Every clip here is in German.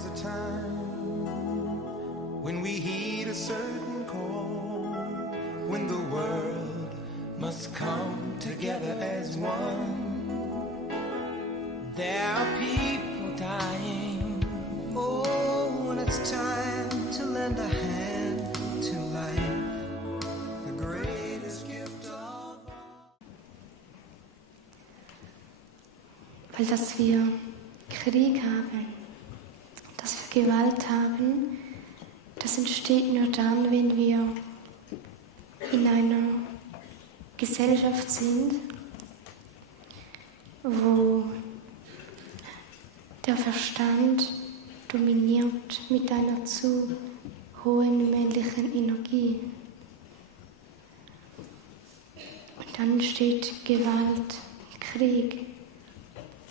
comes a time when we heed a certain call, when the world must come together as one. There are people dying. Oh, when it's time to lend a hand to life, the greatest gift of all. Weil dass wir Krieg haben, dass wir Gewalt haben, das entsteht nur dann, wenn wir in einer Gesellschaft sind, wo der Verstand dominiert mit einer zu hohen männlichen Energie. Und dann entsteht Gewalt, Krieg.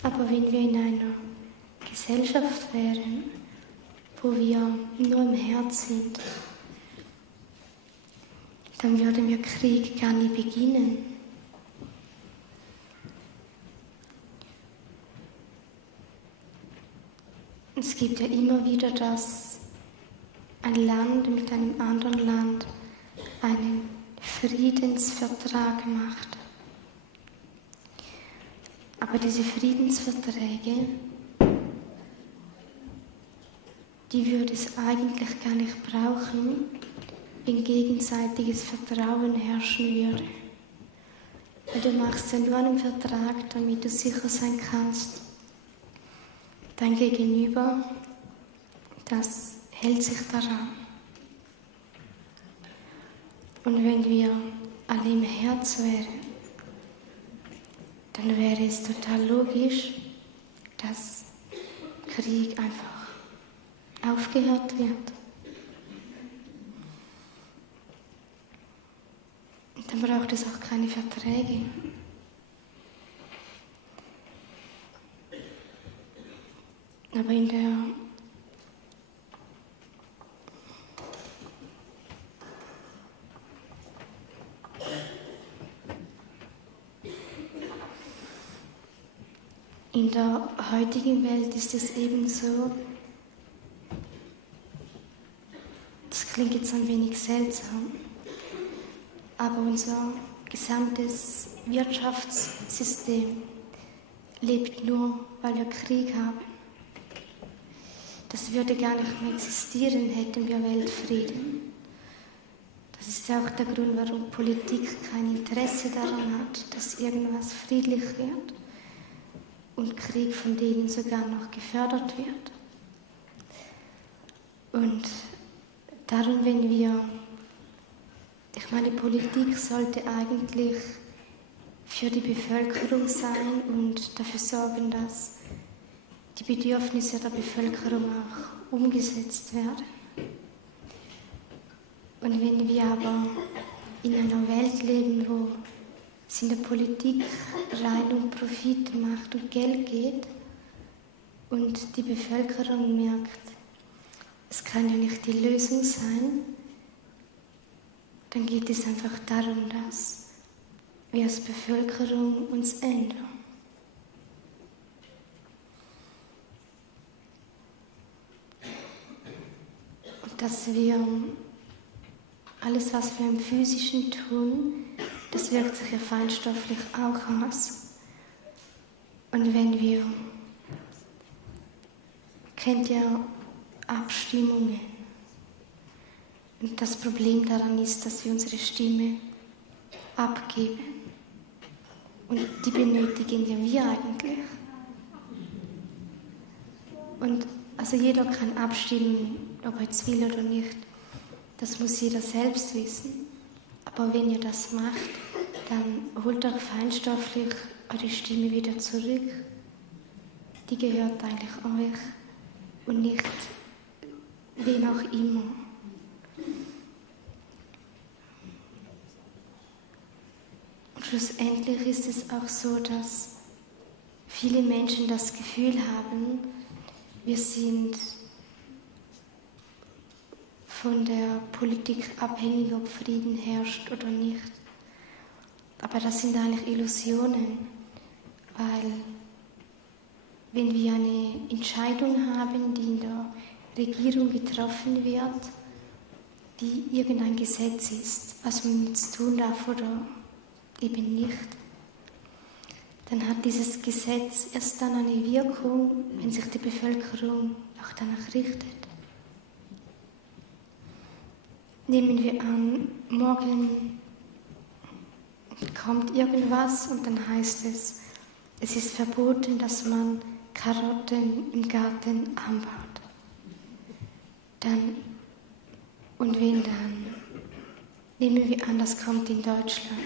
Aber wenn wir in einer Gesellschaft wären, wo wir nur im Herz sind, dann würden wir Krieg gar nie beginnen. Es gibt ja immer wieder, dass ein Land mit einem anderen Land einen Friedensvertrag macht. Aber diese Friedensverträge, die würde es eigentlich gar nicht brauchen, wenn gegenseitiges Vertrauen herrschen würde. Weil du machst ja nur einen Vertrag, damit du sicher sein kannst, dein Gegenüber, das hält sich daran. Und wenn wir alle im Herz wären, dann wäre es total logisch, dass Krieg einfach aufgehört wird. Und dann braucht es auch keine Verträge. Aber in der heutigen Welt ist es eben so, das klingt jetzt ein wenig seltsam, aber unser gesamtes Wirtschaftssystem lebt nur, weil wir Krieg haben. Das würde gar nicht mehr existieren, hätten wir Weltfrieden. Das ist ja auch der Grund, warum Politik kein Interesse daran hat, dass irgendwas friedlich wird und Krieg von denen sogar noch gefördert wird. Und darum, ich meine, Politik sollte eigentlich für die Bevölkerung sein und dafür sorgen, dass die Bedürfnisse der Bevölkerung auch umgesetzt werden. Und wenn wir aber in einer Welt leben, wo es in der Politik rein um Profit, Macht und Geld geht und die Bevölkerung merkt, es kann ja nicht die Lösung sein, dann geht es einfach darum, dass wir als Bevölkerung uns ändern. Und dass wir alles, was wir im Physischen tun, das wirkt sich ja feinstofflich auch aus. Und wenn wir, kennt ihr Abstimmungen? Und das Problem daran ist, dass wir unsere Stimme abgeben. Und die benötigen ja wir eigentlich. Und also jeder kann abstimmen, ob er jetzt will oder nicht. Das muss jeder selbst wissen. Aber wenn ihr das macht, dann holt euch feinstofflich eure Stimme wieder zurück. Die gehört eigentlich euch und nicht wen auch immer. Und schlussendlich ist es auch so, dass viele Menschen das Gefühl haben, wir sind von der Politik abhängig, ob Frieden herrscht oder nicht. Aber das sind eigentlich Illusionen, weil wenn wir eine Entscheidung haben, die in der Regierung getroffen wird, die irgendein Gesetz ist, was man jetzt tun darf oder eben nicht, dann hat dieses Gesetz erst dann eine Wirkung, wenn sich die Bevölkerung auch danach richtet. Nehmen wir an, morgen kommt irgendwas und dann heißt es, es ist verboten, dass man Karotten im Garten anbaut. Und wenn dann, nehmen wir an, das kommt in Deutschland,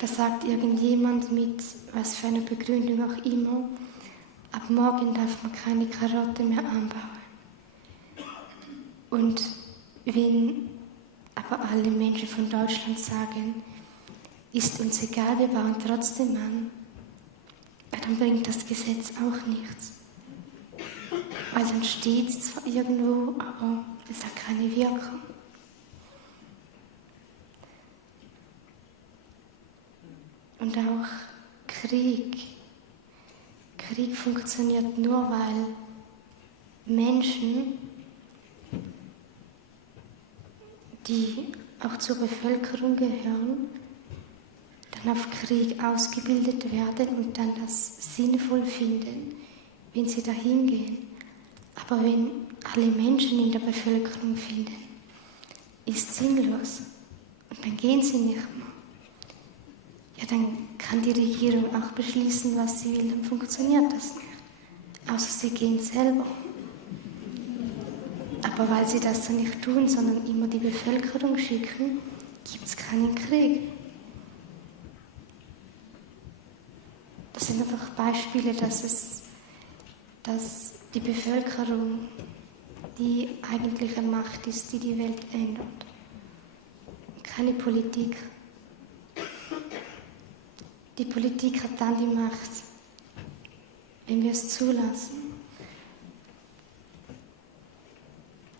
da sagt irgendjemand mit was für einer Begründung auch immer, ab morgen darf man keine Karotten mehr anbauen. Und wenn aber alle Menschen von Deutschland sagen, ist uns egal, wir bauen trotzdem an, dann bringt das Gesetz auch nichts. Weil dann steht es zwar irgendwo, aber es hat keine Wirkung. Und auch Krieg. Krieg funktioniert nur, weil Menschen, die auch zur Bevölkerung gehören, dann auf Krieg ausgebildet werden und dann das sinnvoll finden, wenn sie dahin gehen. Aber wenn alle Menschen in der Bevölkerung finden, ist sinnlos und dann gehen sie nicht mehr. Ja, dann kann die Regierung auch beschließen, was sie will, dann funktioniert das nicht. Außer sie gehen selber. Aber weil sie das dann nicht tun, sondern immer die Bevölkerung schicken, gibt es keinen Krieg. Das sind einfach Beispiele, dass die Bevölkerung die eigentliche Macht ist, die die Welt ändert. Keine Politik. Die Politik hat dann die Macht, wenn wir es zulassen.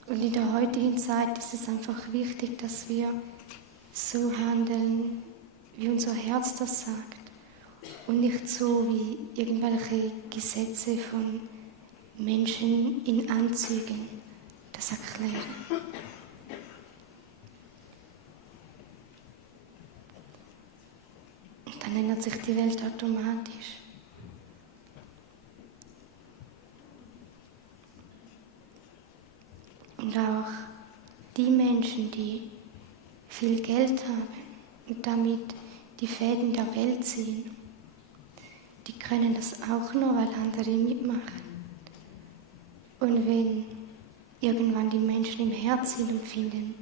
Und in der heutigen Zeit ist es einfach wichtig, dass wir so handeln, wie unser Herz das sagt. Und nicht so wie irgendwelche Gesetze von Menschen in Anzügen das erklären. Und dann ändert sich die Welt automatisch. Und auch die Menschen, die viel Geld haben und damit die Fäden der Welt ziehen, die können das auch nur, weil andere mitmachen. Und wenn irgendwann die Menschen im Herzen empfinden,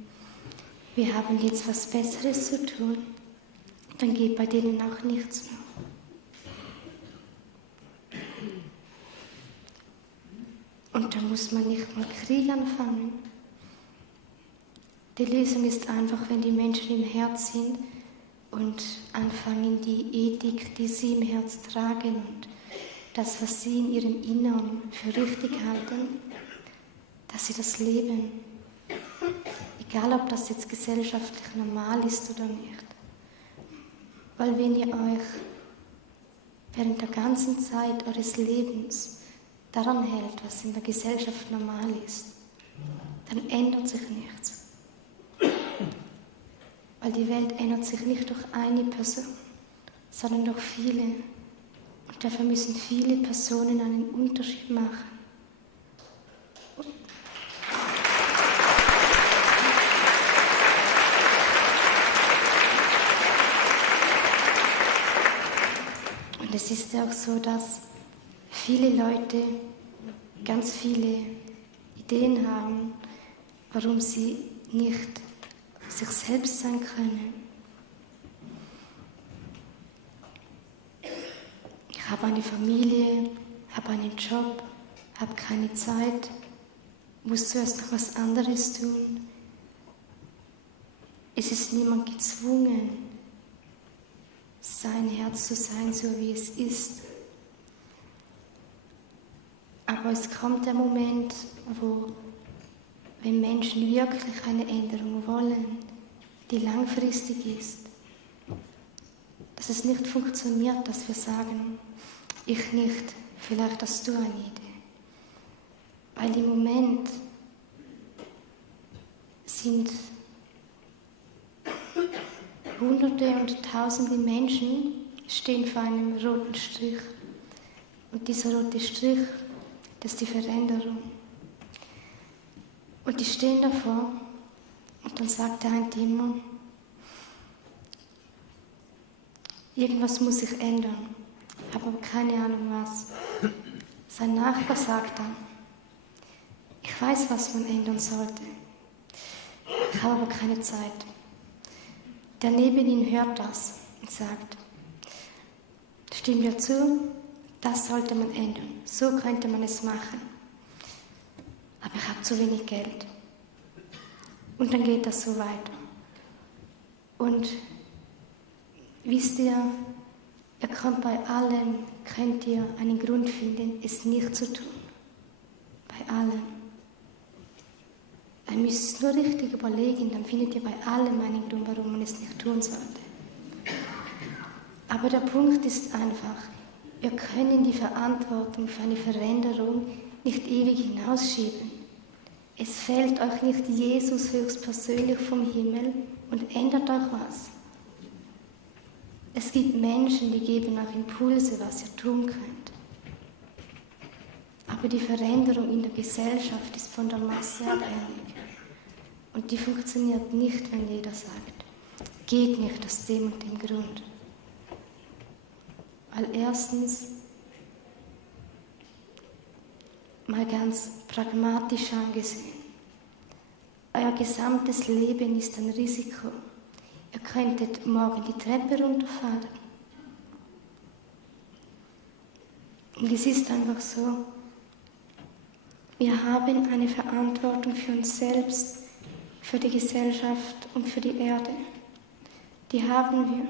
wir haben jetzt was Besseres zu tun, dann geht bei denen auch nichts mehr. Und da muss man nicht mal Krieg anfangen. Die Lösung ist einfach, wenn die Menschen im Herz sind und anfangen, die Ethik, die sie im Herz tragen und das, was sie in ihrem Innern für richtig halten, dass sie das leben. Egal, ob das jetzt gesellschaftlich normal ist oder nicht. Weil wenn ihr euch während der ganzen Zeit eures Lebens daran hält, was in der Gesellschaft normal ist, dann ändert sich nichts. Weil die Welt ändert sich nicht durch eine Person, sondern durch viele. Und dafür müssen viele Personen einen Unterschied machen. Und es ist ja auch so, dass viele Leute ganz viele Ideen haben, warum sie nicht sich selbst sein können. Ich habe eine Familie, habe einen Job, habe keine Zeit, muss zuerst noch was anderes tun. Es ist niemand gezwungen, sein Herz zu sein, so wie es ist. Aber es kommt der Moment, wo, wenn Menschen wirklich eine Änderung wollen, die langfristig ist, dass es nicht funktioniert, dass wir sagen, ich nicht, vielleicht hast du eine Idee. Weil im Moment sind Hunderte und Tausende Menschen stehen vor einem roten Strich. Und dieser rote Strich, das ist die Veränderung. Und die stehen davor und dann sagt der eine immer, irgendwas muss sich ändern, aber keine Ahnung was. Sein Nachbar sagt dann, ich weiß, was man ändern sollte, ich habe aber keine Zeit. Der neben ihm hört das und sagt, stimm mir zu, das sollte man ändern, so könnte man es machen. Aber ich habe zu wenig Geld. Und dann geht das so weiter. Und wisst ihr könnt ihr einen Grund finden, es nicht zu tun. Bei allem. Ihr müsst es nur richtig überlegen, dann findet ihr bei allem einen Grund, warum man es nicht tun sollte. Aber der Punkt ist einfach, wir können die Verantwortung für eine Veränderung nicht ewig hinausschieben. Es fällt euch nicht Jesus höchstpersönlich vom Himmel und ändert euch was. Es gibt Menschen, die geben euch Impulse, was ihr tun könnt. Aber die Veränderung in der Gesellschaft ist von der Masse abhängig. Und die funktioniert nicht, wenn jeder sagt, geht nicht aus dem und dem Grund. Weil erstens, mal ganz pragmatisch angesehen, euer gesamtes Leben ist ein Risiko. Ihr könntet morgen die Treppe runterfallen. Und es ist einfach so, wir haben eine Verantwortung für uns selbst, für die Gesellschaft und für die Erde. Die haben wir.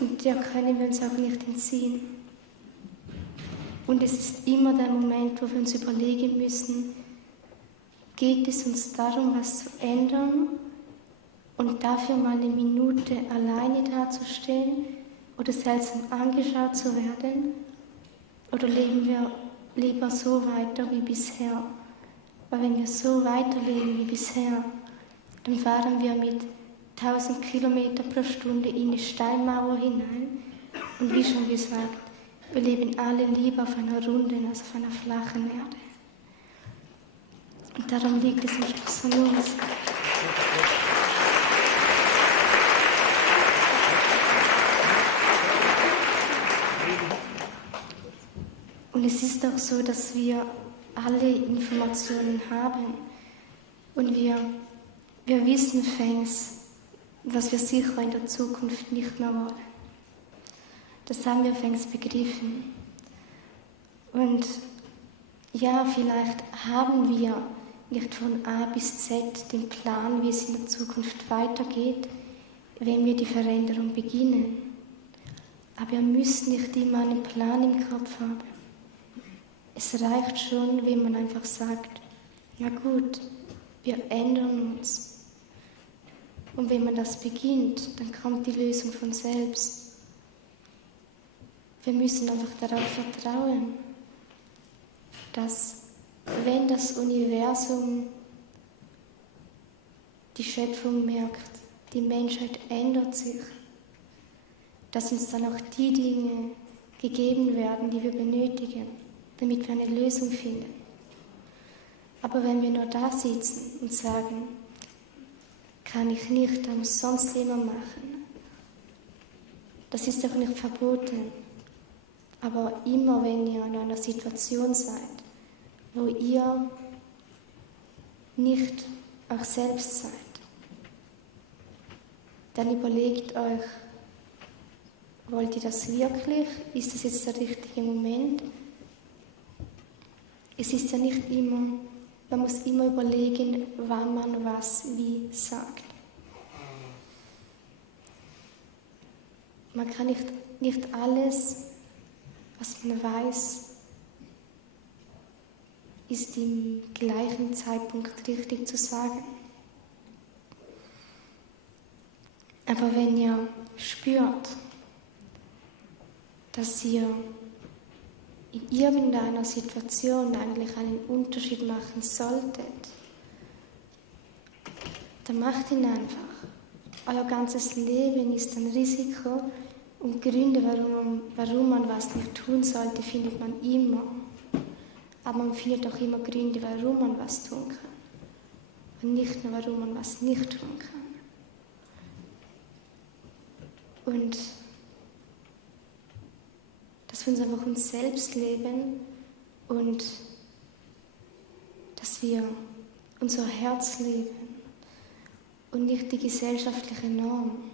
Und der können wir uns auch nicht entziehen. Und es ist immer der Moment, wo wir uns überlegen müssen, geht es uns darum, was zu ändern und dafür mal eine Minute alleine dazustehen oder seltsam angeschaut zu werden? Oder leben wir lieber so weiter wie bisher? Weil wenn wir so weiterleben wie bisher, dann fahren wir mit 1000 Kilometer pro Stunde in die Steinmauer hinein. Und wie schon gesagt, wir leben alle lieber auf einer runden als auf einer flachen Erde. Und darum liegt es am Schluss an uns. Und es ist auch so, dass wir alle Informationen haben und wir wissen fängs, was wir sicher in der Zukunft nicht mehr wollen. Das haben wir fängs begriffen. Und ja, vielleicht haben wir nicht von A bis Z den Plan, wie es in der Zukunft weitergeht, wenn wir die Veränderung beginnen. Aber wir müssen nicht immer einen Plan im Kopf haben. Es reicht schon, wenn man einfach sagt, na gut, wir ändern uns. Und wenn man das beginnt, dann kommt die Lösung von selbst. Wir müssen einfach darauf vertrauen, dass wenn das Universum die Schöpfung merkt, die Menschheit ändert sich, dass uns dann auch die Dinge gegeben werden, die wir benötigen, damit wir eine Lösung finden. Aber wenn wir nur da sitzen und sagen, kann ich nicht, da muss sonst jemand machen, das ist auch nicht verboten. Aber immer wenn ihr in einer Situation seid, wo ihr nicht euch selbst seid, dann überlegt euch, wollt ihr das wirklich? Ist das jetzt der richtige Moment? Es ist ja nicht immer, man muss immer überlegen, wann man was wie sagt. Man kann nicht alles, was man weiß, ist im gleichen Zeitpunkt richtig zu sagen. Aber wenn ihr spürt, dass ihr in irgendeiner Situation eigentlich einen Unterschied machen solltet, dann macht ihn einfach. Euer ganzes Leben ist ein Risiko und Gründe, warum man was nicht tun sollte, findet man immer. Aber man findet auch immer Gründe, warum man was tun kann. Und nicht nur, warum man was nicht tun kann. Und dass wir uns einfach uns selbst leben und dass wir unser Herz leben und nicht die gesellschaftliche Norm.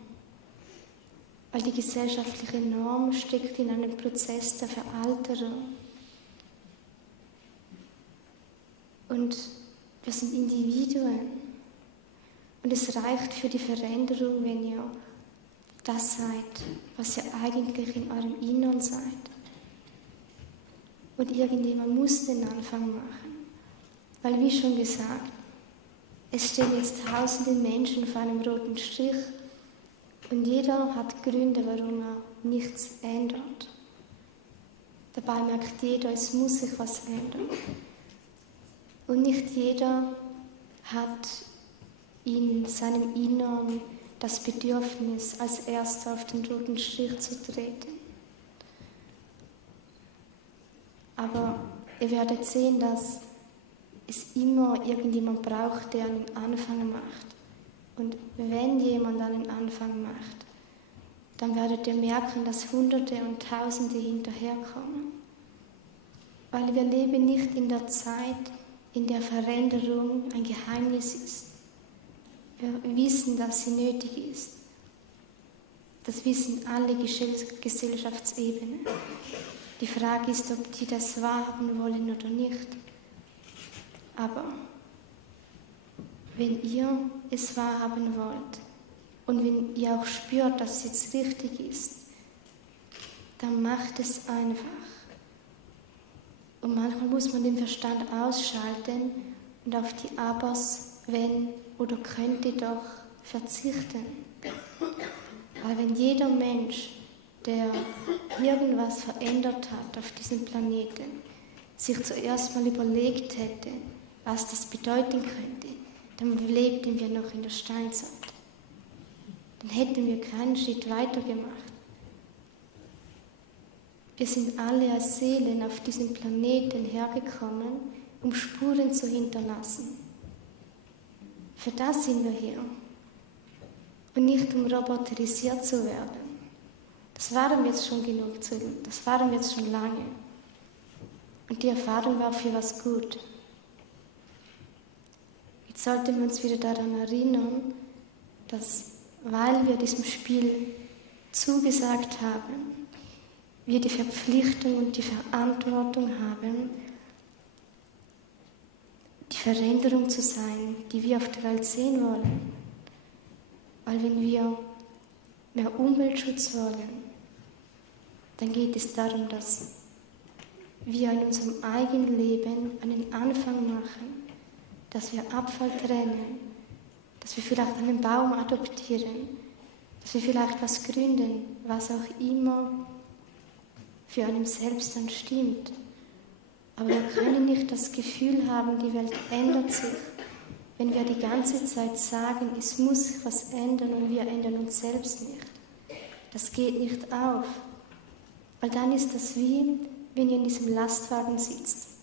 Weil die gesellschaftliche Norm steckt in einem Prozess der Veralterung. Und wir sind Individuen. Und es reicht für die Veränderung, wenn ihr das seid, was ihr eigentlich in eurem Innern seid. Und irgendjemand muss den Anfang machen. Weil, wie schon gesagt, es stehen jetzt tausende Menschen vor einem roten Strich und jeder hat Gründe, warum er nichts ändert. Dabei merkt jeder, es muss sich was ändern. Und nicht jeder hat in seinem Innern das Bedürfnis, als Erster auf den roten Strich zu treten. Aber ihr werdet sehen, dass es immer irgendjemand braucht, der einen Anfang macht. Und wenn jemand einen Anfang macht, dann werdet ihr merken, dass Hunderte und Tausende hinterherkommen. Weil wir leben nicht in der Zeit, in der Veränderung ein Geheimnis ist. Wir wissen, dass sie nötig ist. Das wissen alle Gesellschaftsebenen. Die Frage ist, ob die das wahrhaben wollen oder nicht. Aber wenn ihr es wahrhaben wollt und wenn ihr auch spürt, dass es jetzt richtig ist, dann macht es einfach. Und manchmal muss man den Verstand ausschalten und auf die Abers, wenn oder könnte doch verzichten. Weil wenn jeder Mensch, der irgendwas verändert hat auf diesem Planeten, sich zuerst mal überlegt hätte, was das bedeuten könnte, dann lebten wir noch in der Steinzeit. Dann hätten wir keinen Schritt weiter gemacht. Wir sind alle als Seelen auf diesem Planeten hergekommen, um Spuren zu hinterlassen. Für das sind wir hier. Und nicht um roboterisiert zu werden. Das waren wir jetzt schon genug, das waren wir jetzt schon lange. Und die Erfahrung war für was gut. Jetzt sollten wir uns wieder daran erinnern, dass, weil wir diesem Spiel zugesagt haben, wir die Verpflichtung und die Verantwortung haben, die Veränderung zu sein, die wir auf der Welt sehen wollen. Weil wenn wir mehr Umweltschutz wollen, dann geht es darum, dass wir in unserem eigenen Leben einen Anfang machen, dass wir Abfall trennen, dass wir vielleicht einen Baum adoptieren, dass wir vielleicht was gründen, was auch immer für einen selbst dann stimmt. Aber wir können nicht das Gefühl haben, die Welt ändert sich, wenn wir die ganze Zeit sagen, es muss sich was ändern und wir ändern uns selbst nicht. Das geht nicht auf. Weil dann ist das wie, wenn ihr in diesem Lastwagen sitzt.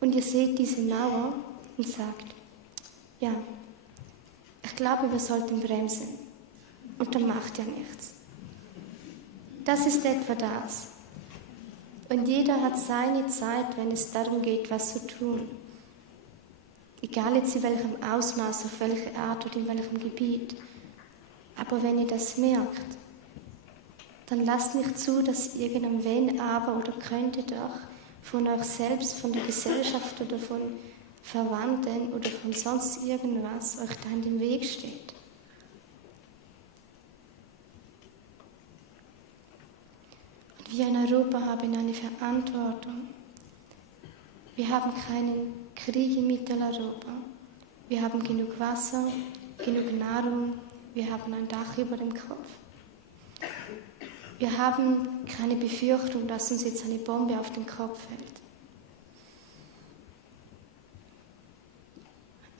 Und ihr seht diese Mauer und sagt, ja, ich glaube, wir sollten bremsen. Und dann macht ihr nichts. Das ist etwa das. Und jeder hat seine Zeit, wenn es darum geht, was zu tun. Egal jetzt in welchem Ausmaß, auf welche Art oder in welchem Gebiet. Aber wenn ihr das merkt, dann lasst nicht zu, dass irgendein Wenn, Aber oder könnte doch von euch selbst, von der Gesellschaft oder von Verwandten oder von sonst irgendwas euch da in den Weg steht. Und wir in Europa haben eine Verantwortung. Wir haben keinen Krieg in Mitteleuropa. Wir haben genug Wasser, genug Nahrung, wir haben ein Dach über dem Kopf. Wir haben keine Befürchtung, dass uns jetzt eine Bombe auf den Kopf fällt.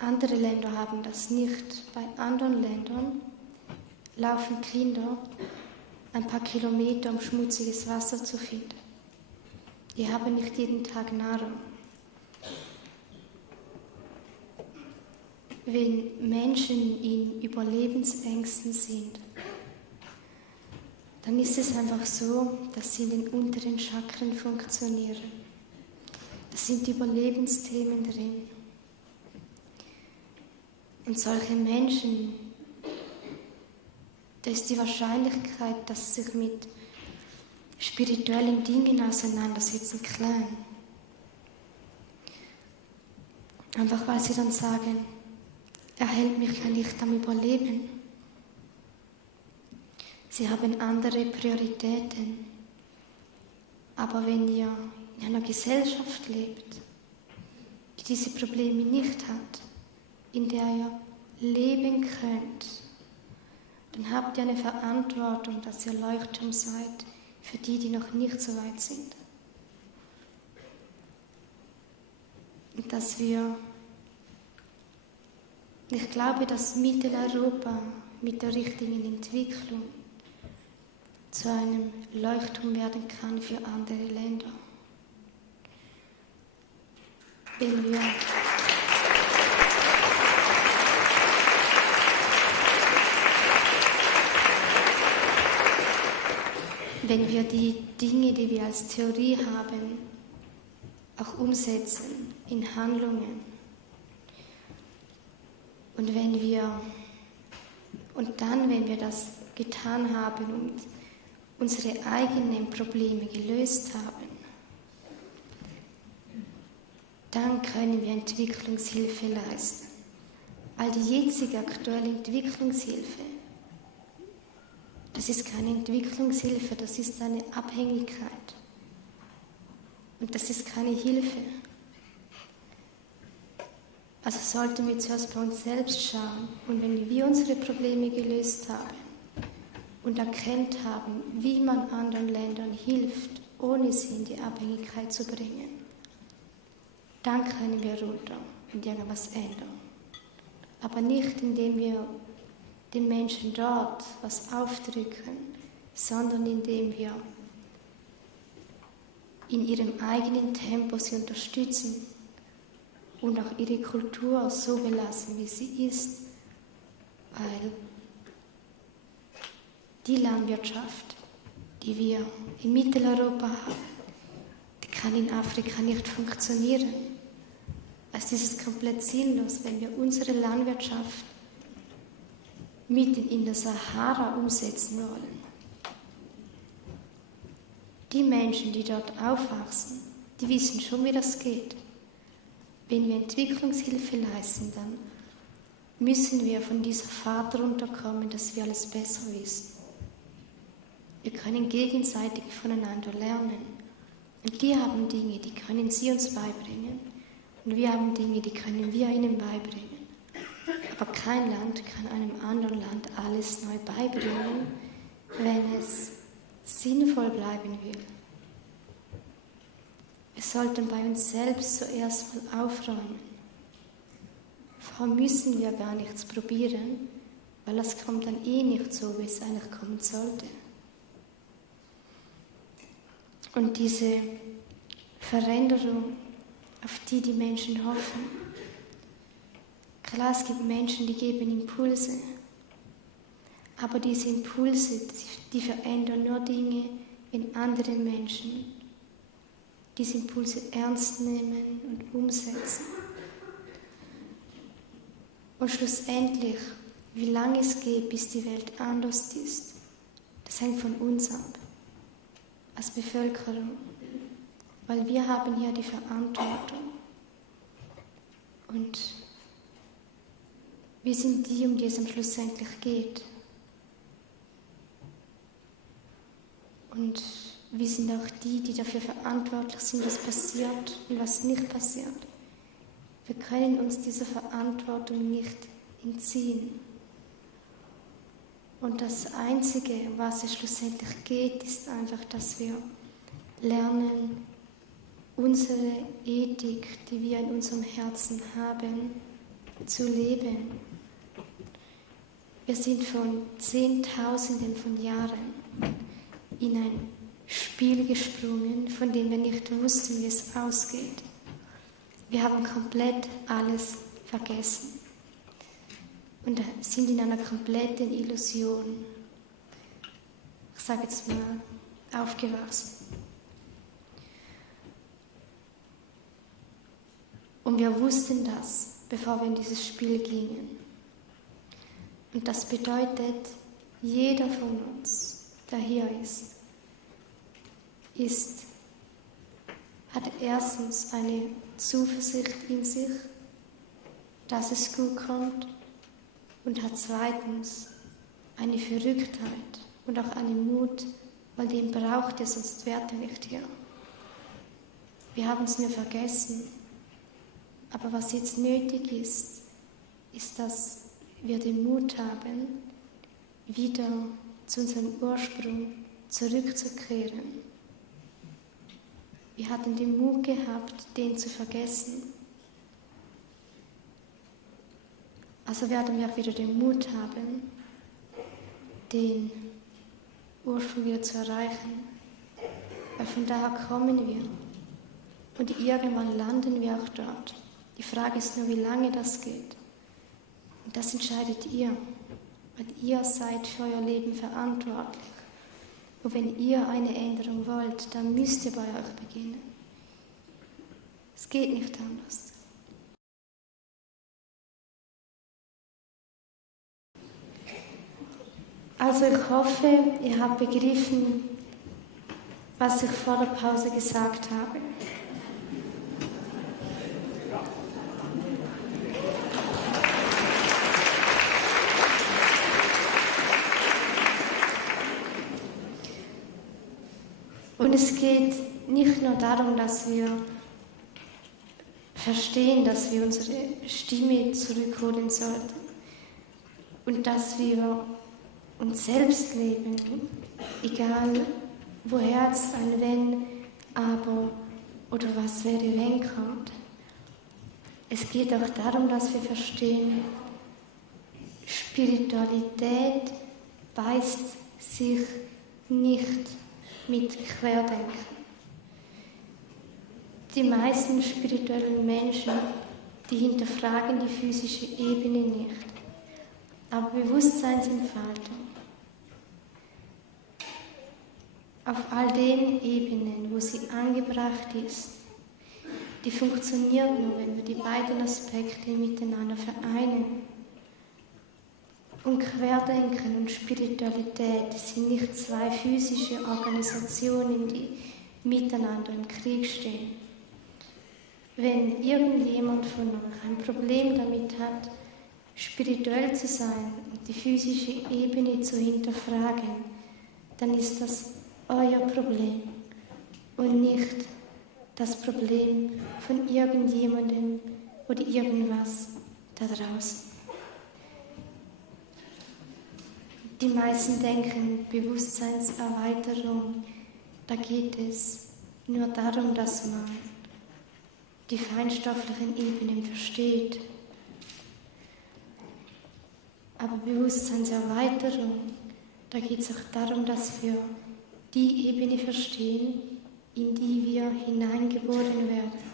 Andere Länder haben das nicht. Bei anderen Ländern laufen Kinder ein paar Kilometer, um schmutziges Wasser zu finden. Die haben nicht jeden Tag Nahrung. Wenn Menschen in Überlebensängsten sind, dann ist es einfach so, dass sie in den unteren Chakren funktionieren. Da sind Überlebensthemen drin. Und solche Menschen, da ist die Wahrscheinlichkeit, dass sie sich mit spirituellen Dingen auseinandersetzen, klein. Einfach weil sie dann sagen, er hält mich ja nicht am Überleben. Sie haben andere Prioritäten. Aber wenn ihr in einer Gesellschaft lebt, die diese Probleme nicht hat, in der ihr leben könnt, dann habt ihr eine Verantwortung, dass ihr Leuchtturm seid für die, die noch nicht so weit sind. Und ich glaube, dass Mitteleuropa mit der richtigen Entwicklung zu einem Leuchtturm werden kann für andere Länder. Wenn wir die Dinge, die wir als Theorie haben, auch umsetzen in Handlungen. Und wenn wir das getan haben und unsere eigenen Probleme gelöst haben, dann können wir Entwicklungshilfe leisten. All die jetzige aktuelle Entwicklungshilfe, das ist keine Entwicklungshilfe, das ist eine Abhängigkeit. Und das ist keine Hilfe. Also sollten wir zuerst bei uns selbst schauen. Und wenn wir unsere Probleme gelöst haben und erkannt haben, wie man anderen Ländern hilft, ohne sie in die Abhängigkeit zu bringen, dann können wir runter und irgendwas ändern. Aber nicht, indem wir den Menschen dort was aufdrücken, sondern indem wir in ihrem eigenen Tempo sie unterstützen und auch ihre Kultur so belassen, wie sie ist, weil die Landwirtschaft, die wir in Mitteleuropa haben, die kann in Afrika nicht funktionieren. Also ist es komplett sinnlos, wenn wir unsere Landwirtschaft mitten in der Sahara umsetzen wollen. Die Menschen, die dort aufwachsen, die wissen schon, wie das geht. Wenn wir Entwicklungshilfe leisten, dann müssen wir von dieser Fahrt runterkommen, dass wir alles besser wissen. Wir können gegenseitig voneinander lernen. Und die haben Dinge, die können sie uns beibringen. Und wir haben Dinge, die können wir ihnen beibringen. Aber kein Land kann einem anderen Land alles neu beibringen, wenn es sinnvoll bleiben will. Wir sollten bei uns selbst zuerst mal aufräumen. Vorher müssen wir gar nichts probieren, weil das kommt dann eh nicht so, wie es eigentlich kommen sollte. Und diese Veränderung, auf die die Menschen hoffen. Klar, es gibt Menschen, die geben Impulse, aber diese Impulse, die verändern nur Dinge, wenn andere Menschen diese Impulse ernst nehmen und umsetzen. Und schlussendlich, wie lange es geht, bis die Welt anders ist, das hängt von uns ab, als Bevölkerung, weil wir haben hier die Verantwortung. Und wir sind die, um die es am Schluss endlich geht. Und wir sind auch die, die dafür verantwortlich sind, was passiert und was nicht passiert. Wir können uns dieser Verantwortung nicht entziehen. Und das Einzige, was es schlussendlich geht, ist einfach, dass wir lernen, unsere Ethik, die wir in unserem Herzen haben, zu leben. Wir sind von Zehntausenden von Jahren in ein Spiel gesprungen, von dem wir nicht wussten, wie es ausgeht. Wir haben komplett alles vergessen und sind in einer kompletten Illusion, ich sage jetzt mal, aufgewachsen. Und wir wussten das, bevor wir in dieses Spiel gingen. Und das bedeutet, jeder von uns, der hier ist, hat erstens eine Zuversicht in sich, dass es gut kommt, und hat zweitens eine Verrücktheit und auch einen Mut, weil den braucht es, sonst wäre er nicht hier. Wir haben es nur vergessen. Aber was jetzt nötig ist, ist, dass wir den Mut haben, wieder zu unserem Ursprung zurückzukehren. Wir hatten den Mut gehabt, den zu vergessen. Also werden wir auch wieder den Mut haben, den Ursprung wieder zu erreichen. Weil von daher kommen wir. Und irgendwann landen wir auch dort. Die Frage ist nur, wie lange das geht. Und das entscheidet ihr. Weil ihr seid für euer Leben verantwortlich. Und wenn ihr eine Änderung wollt, dann müsst ihr bei euch beginnen. Es geht nicht anders. Also ich hoffe, ihr habt begriffen, was ich vor der Pause gesagt habe. Und es geht nicht nur darum, dass wir verstehen, dass wir unsere Stimme zurückholen sollten und dass wir uns selbst leben, egal woher jetzt ein Wenn, Aber oder was wäre, wenn kommt. Es geht auch darum, dass wir verstehen, Spiritualität beißt sich nicht mit Querdenken. Die meisten spirituellen Menschen, die hinterfragen die physische Ebene nicht, aber Bewusstseinsentfaltung auf all den Ebenen, wo sie angebracht ist, die funktioniert nur, wenn wir die beiden Aspekte miteinander vereinen. Und Querdenken und Spiritualität sind nicht zwei physische Organisationen, die miteinander im Krieg stehen. Wenn irgendjemand von euch ein Problem damit hat, spirituell zu sein und die physische Ebene zu hinterfragen, dann ist das euer Problem und nicht das Problem von irgendjemandem oder irgendwas da draußen. Die meisten denken, Bewusstseinserweiterung, da geht es nur darum, dass man die feinstofflichen Ebenen versteht. Aber Bewusstseinserweiterung, da geht es auch darum, dass wir die Ebene verstehen, in die wir hineingeboren werden.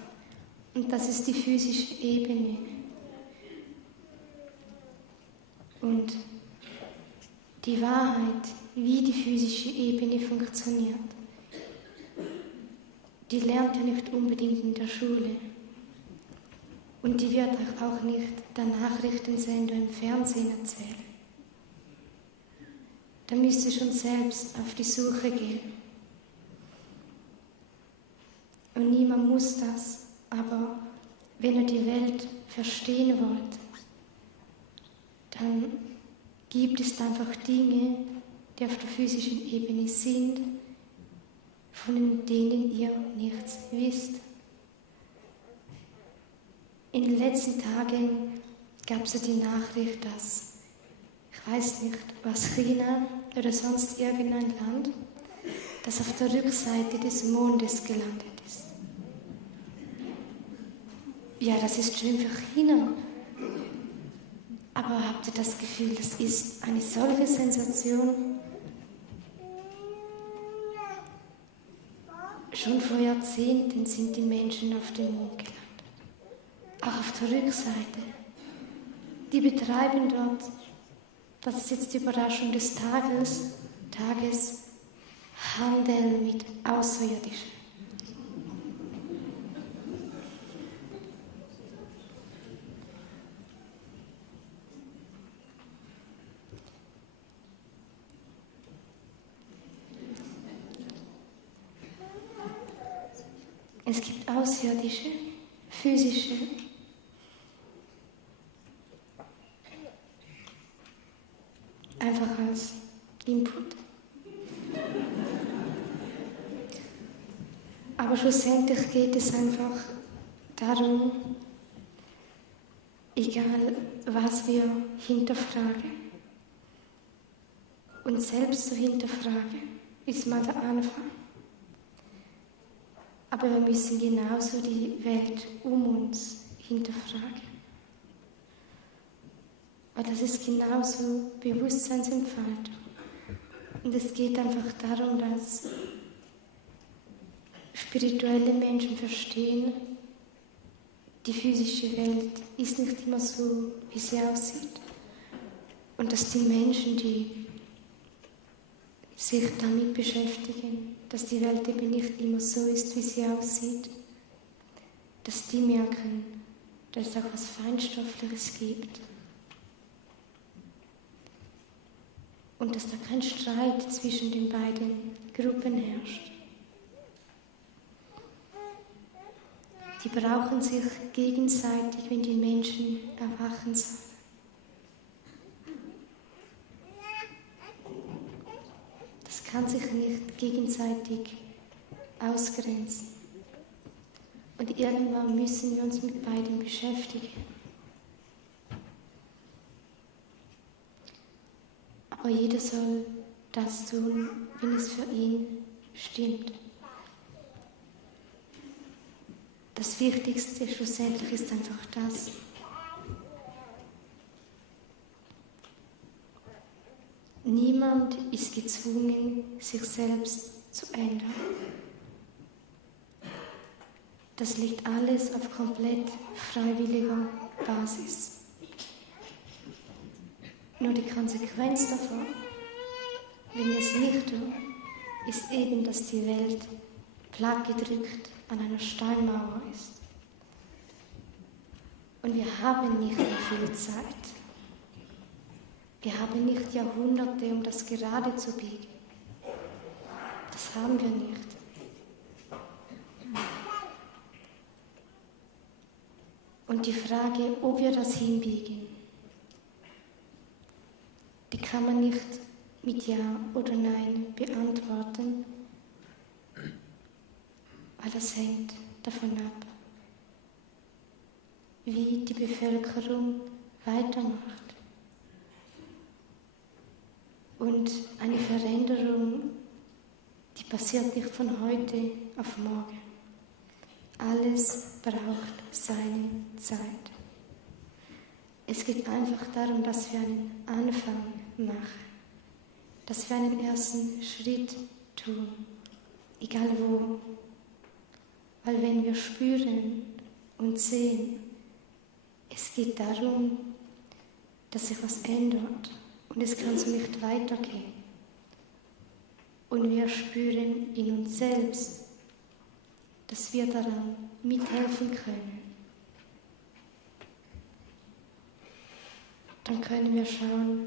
Und das ist die physische Ebene. Und die Wahrheit, wie die physische Ebene funktioniert, die lernt ihr nicht unbedingt in der Schule. Und die wird euch auch nicht der Nachrichtensender im Fernsehen erzählen. Da müsst ihr schon selbst auf die Suche gehen. Und niemand muss das, aber wenn ihr die Welt verstehen wollt, dann gibt es einfach Dinge, die auf der physischen Ebene sind, von denen ihr nichts wisst. In den letzten Tagen gab es ja die Nachricht, dass, ich weiß nicht, was China oder sonst irgendein Land, das auf der Rückseite des Mondes gelandet ist. Ja, das ist schön für China. Aber habt ihr das Gefühl, das ist eine solche Sensation? Schon vor Jahrzehnten sind die Menschen auf dem Mond gelandet. Auch auf der Rückseite. Die betreiben dort, das ist jetzt die Überraschung des Tages, Handel mit Außerirdischen. Es gibt Außerirdische, physische, einfach als Input. Aber schlussendlich geht es einfach darum, egal was wir hinterfragen, uns selbst zu hinterfragen, ist mal der Anfang. Aber wir müssen genauso die Welt um uns hinterfragen. Weil das ist genauso Bewusstseinsentfaltung. Und es geht einfach darum, dass spirituelle Menschen verstehen, die physische Welt ist nicht immer so, wie sie aussieht. Und dass die Menschen, die sich damit beschäftigen, dass die Welt eben nicht immer so ist, wie sie aussieht, dass die merken, dass es auch was Feinstoffliches gibt. Und dass da kein Streit zwischen den beiden Gruppen herrscht. Die brauchen sich gegenseitig, wenn die Menschen erwachen sollen. Das kann sich nicht gegenseitig ausgrenzen. Und irgendwann müssen wir uns mit beidem beschäftigen. Aber jeder soll das tun, wenn es für ihn stimmt. Das Wichtigste schlussendlich ist einfach das. Niemand ist gezwungen, sich selbst zu ändern. Das liegt alles auf komplett freiwilliger Basis. Nur die Konsequenz davon, wenn wir es nicht tun, ist eben, dass die Welt plattgedrückt an einer Steinmauer ist. Und wir haben nicht mehr viel Zeit. Wir haben nicht Jahrhunderte, um das gerade zu biegen. Das haben wir nicht. Und die Frage, ob wir das hinbiegen, die kann man nicht mit Ja oder Nein beantworten, weil das hängt davon ab, wie die Bevölkerung weitermacht. Und eine Veränderung, die passiert nicht von heute auf morgen. Alles braucht seine Zeit. Es geht einfach darum, dass wir einen Anfang machen, dass wir einen ersten Schritt tun, egal wo. Weil wenn wir spüren und sehen, es geht darum, dass sich was ändert und es kann so nicht weitergehen. Und wir spüren in uns selbst, dass wir daran mithelfen können. Dann können wir schauen,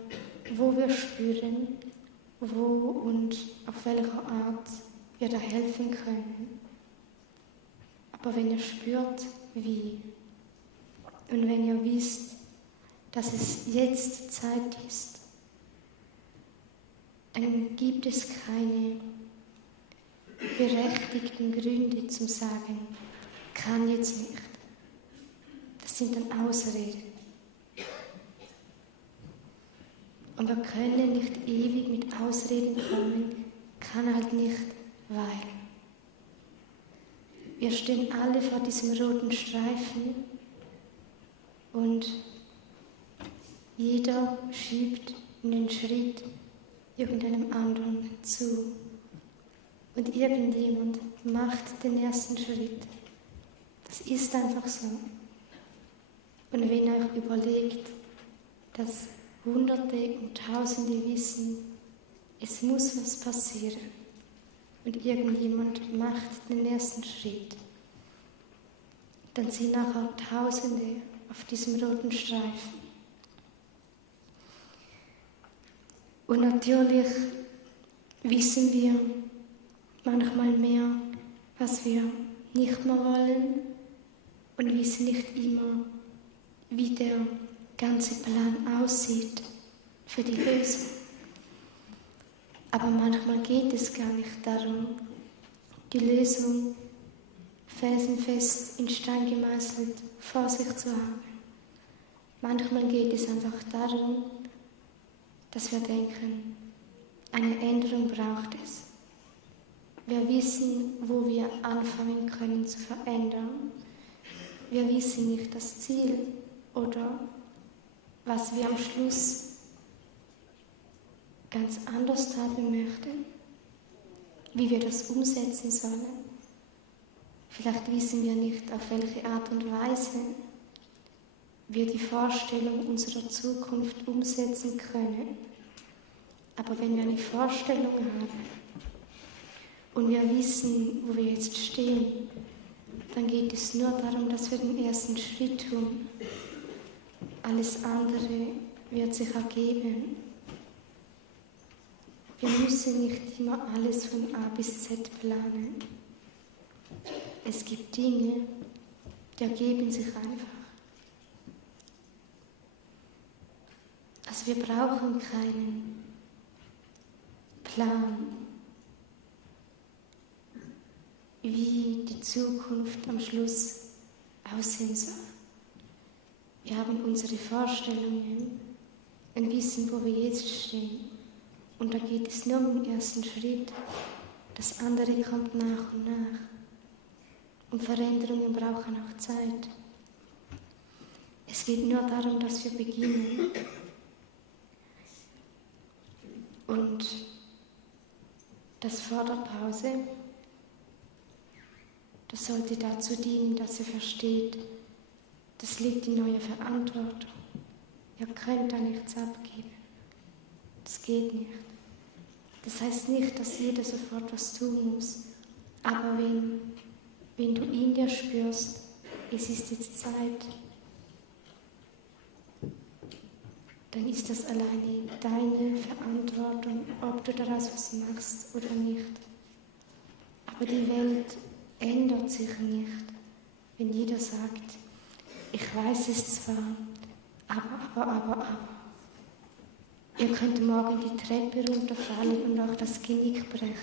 wo wir spüren, wo und auf welcher Art wir da helfen können. Aber wenn ihr spürt, wie, und wenn ihr wisst, dass es jetzt Zeit ist, dann gibt es keine berechtigten Gründe zum Sagen, kann jetzt nicht. Das sind dann Ausreden. Und wir können nicht ewig mit Ausreden kommen, kann halt nicht, weil. Wir stehen alle vor diesem roten Streifen und Jeder schiebt einen Schritt irgendeinem anderen zu. Und irgendjemand macht den ersten Schritt. Das ist einfach so. Und wenn ihr euch überlegt, dass Hunderte und Tausende wissen, es muss was passieren und irgendjemand macht den ersten Schritt, dann sind nachher Tausende auf diesem roten Streifen. Und natürlich wissen wir manchmal mehr, was wir nicht mehr wollen und wissen nicht immer, wie der ganze Plan aussieht für die Lösung. Aber manchmal geht es gar nicht darum, die Lösung felsenfest in Stein gemeißelt vor sich zu haben. Manchmal geht es einfach darum, dass wir denken, eine Änderung braucht es. Wir wissen, wo wir anfangen können zu verändern. Wir wissen nicht das Ziel oder was wir am Schluss ganz anders haben möchten, wie wir das umsetzen sollen. Vielleicht wissen wir nicht, auf welche Art und Weise wir die Vorstellung unserer Zukunft umsetzen können. Aber wenn wir eine Vorstellung haben und wir wissen, wo wir jetzt stehen, dann geht es nur darum, dass wir den ersten Schritt tun. Alles andere wird sich ergeben. Wir müssen nicht immer alles von A bis Z planen. Es gibt Dinge, die ergeben sich einfach. Also wir brauchen keinen Plan, wie die Zukunft am Schluss aussehen soll. Wir haben unsere Vorstellungen und wissen, wo wir jetzt stehen. Und da geht es nur um den ersten Schritt. Das andere kommt nach und nach. Und Veränderungen brauchen auch Zeit. Es geht nur darum, dass wir beginnen. Und das vor der Pause, das sollte dazu dienen, dass ihr versteht, das liegt in eurer Verantwortung. Ihr könnt da nichts abgeben. Das geht nicht. Das heißt nicht, dass jeder sofort was tun muss. Aber wenn du in dir spürst, es ist jetzt Zeit, dann ist das alleine deine Verantwortung, ob du daraus was machst oder nicht. Aber die Welt ändert sich nicht, wenn jeder sagt, ich weiß es zwar, aber. Ihr könnt morgen die Treppe runterfallen und auch das Genick brechen.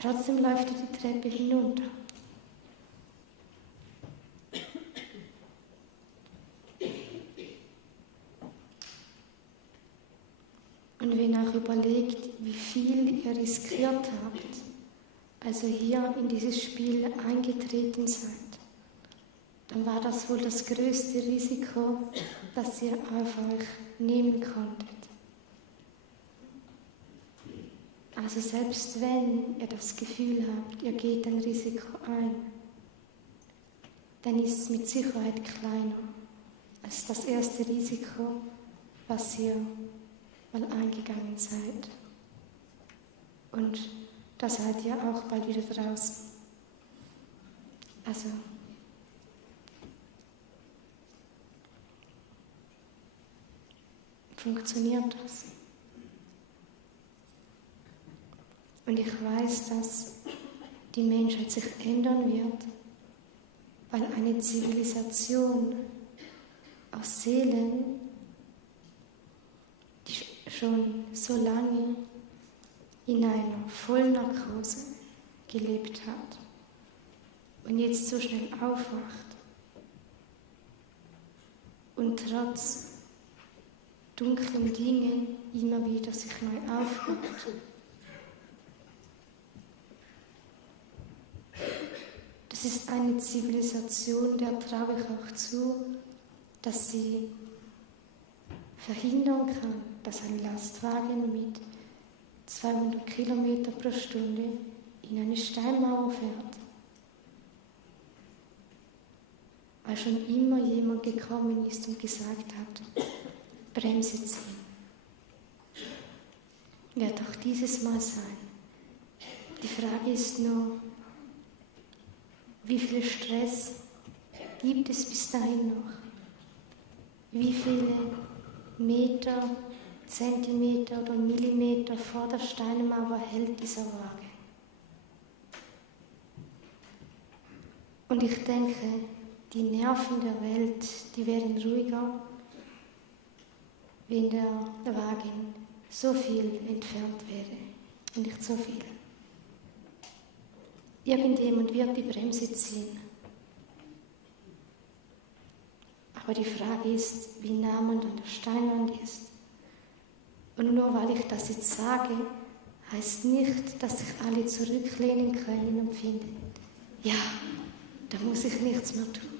Trotzdem läuft ihr die Treppe hinunter. Und wenn ihr euch überlegt, wie viel ihr riskiert habt, als ihr hier in dieses Spiel eingetreten seid, dann war das wohl das größte Risiko, das ihr auf euch nehmen konntet. Also selbst wenn ihr das Gefühl habt, ihr geht ein Risiko ein, dann ist es mit Sicherheit kleiner als das erste Risiko, was ihr mal eingegangen seid. Und da seid ihr auch bald wieder draußen. Also funktioniert das? Und ich weiß, dass die Menschheit sich ändern wird, weil eine Zivilisation aus Seelen, die schon so lange in einer Vollnarkose gelebt hat und jetzt so schnell aufwacht und trotz dunklen Dingen immer wieder sich neu aufmacht. Das ist eine Zivilisation, der traue ich auch zu, dass sie verhindern kann, dass ein Lastwagen mit 200 Kilometer pro Stunde in eine Steinmauer fährt. Weil schon immer jemand gekommen ist und gesagt hat, Bremse ziehen. Wird auch dieses Mal sein. Die Frage ist nur, wie viel Stress gibt es bis dahin noch? Wie viele Meter, Zentimeter oder Millimeter vor der Steinmauer hält dieser Wagen? Und ich denke, die Nerven der Welt, die wären ruhiger, wenn der Wagen so viel entfernt wäre und nicht so viel. Irgendjemand wird die Bremse ziehen. Aber die Frage ist, wie nah man an der Steinwand ist. Und nur weil ich das jetzt sage, heißt nicht, dass sich alle zurücklehnen können und finden, ja, da muss ich nichts mehr tun.